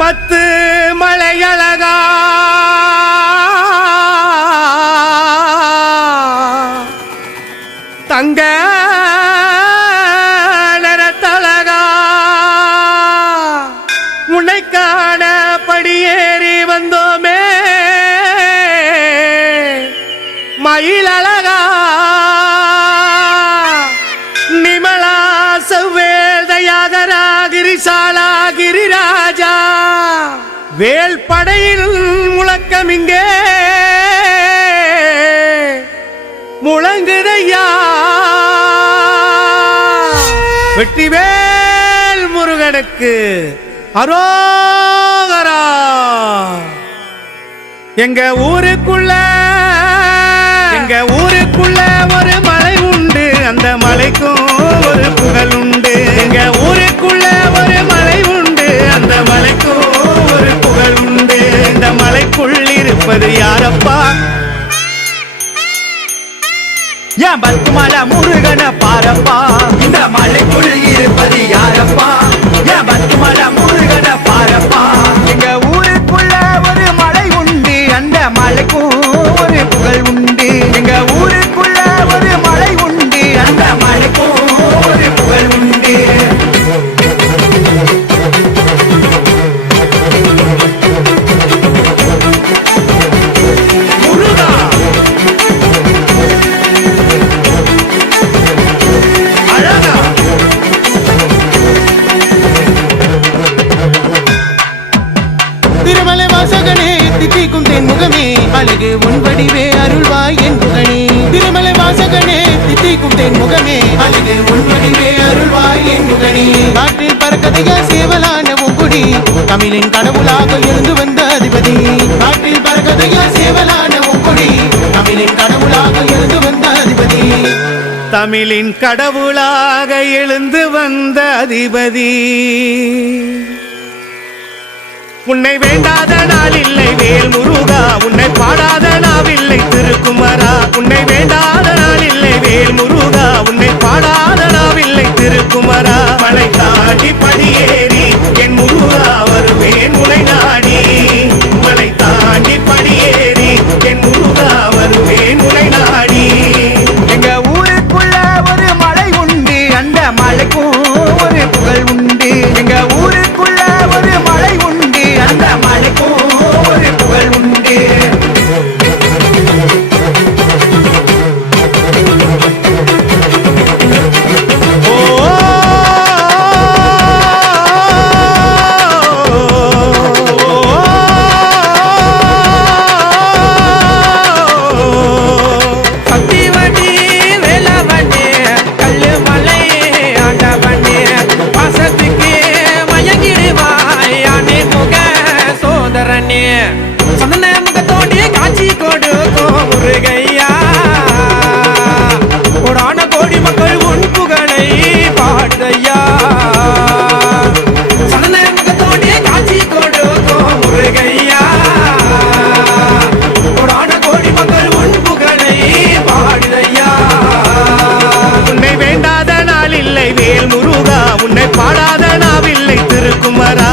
பத்து மலையழகா தங்க நரத்தழகா உன்னைக்கான படியேறி வந்தோமே மயிலழகா நிமலா செவ்வேதையாகரா கிரிசாலா கிரிராஜா வேல் படையில் முழக்கம் இங்கே முழங்குதையா வெற்றிவேல் முருகனுக்கு அரோகரா. எங்க ஊருக்குள்ள ஒரு மலை உண்டு, அந்த மலைக்கும் ஒரு புகழ் உண்டு. எங்க ஊருக்குள்ள ஒரு மலை உண்டு, அந்த மலைக்கும் ஒரு புகழ் உண்டு. இந்த மலைக்குள் இருப்பது யாரப்பா? ஏன் பத்துமலை முருகனை பாரப்பா. இந்த மலைக்குள் இருப்பது யாரப்பா? ஏன் பத்துமலை முருகனை பாரப்பா. எங்க ஊருக்குள்ள ஒரு மலை உண்டு, அந்த மலைக்கும் ஒரு புகழ் உண்டு. எங்க ஊருக்குள்ள ஒரு மலை உண்டு, அந்த மலைக்கும் ஒரு புகழ் உண்டு. திருமலை வாசகனே தித்திக்கும் தென் முகமே அழகு உன்வடிவே அருள்வாய் என் புகழே. திருமலை வாசகனே தித்திக்கும் தென் முகமே அழகு உன்வடிவே அருள்வாய் என் புகழே. காற்றில் பறக்கதையா சேவலான உங்குடி தமிழின் கடவுளாக எழுந்து வந்த அதிபதி. காற்றில் பறக்கதையா சேவலான உங்குடி தமிழின் கடவுளாக எழுந்து வந்த அதிபதி. தமிழின் கடவுளாக எழுந்து வந்த அதிபதி. உன்னை வேண்டாத நாள் இல்லை வேல் முருகா, உன்னை பாடாத நாவில்லை திருக்குமரா. உன்னை வேண்டாத நாள் இல்லை வேல் முருகா, உன்னை பாடாத நாவில்லை திருக்குமரா. மலை தாண்டி படியேறி என் முருகா வருவேன் உனை நாடி. மலை தாண்டி படியேறி என் முருகா வருவேன் உனை நாடி. எங்க ஊருக்குள்ள ஒரு மலை உண்டு, அந்த மலைக்கும் ஒரு புகழ் உண்டு. எங்க ஊருக்குள்ள ஒரு மலை உண்டு, அந்த மலைக்கும் ஒரு புகழ் உண்டு. சந்தன முகத்தோடி காட்சி கொடுக்கும் முருகையா. கோடான கோடி மக்கள் உன் புகழை பாடுதையா. சந்தன முகத்தோடி காட்சி கொடுக்கும் முருகையா. கோடான கோடி மக்கள் உன் புகழை பாடுதையா. உன்னை வேண்டாத நாள் இல்லை வேல் முருகா, உன்னை பாடாத நாவில்லை திருக்குமரா.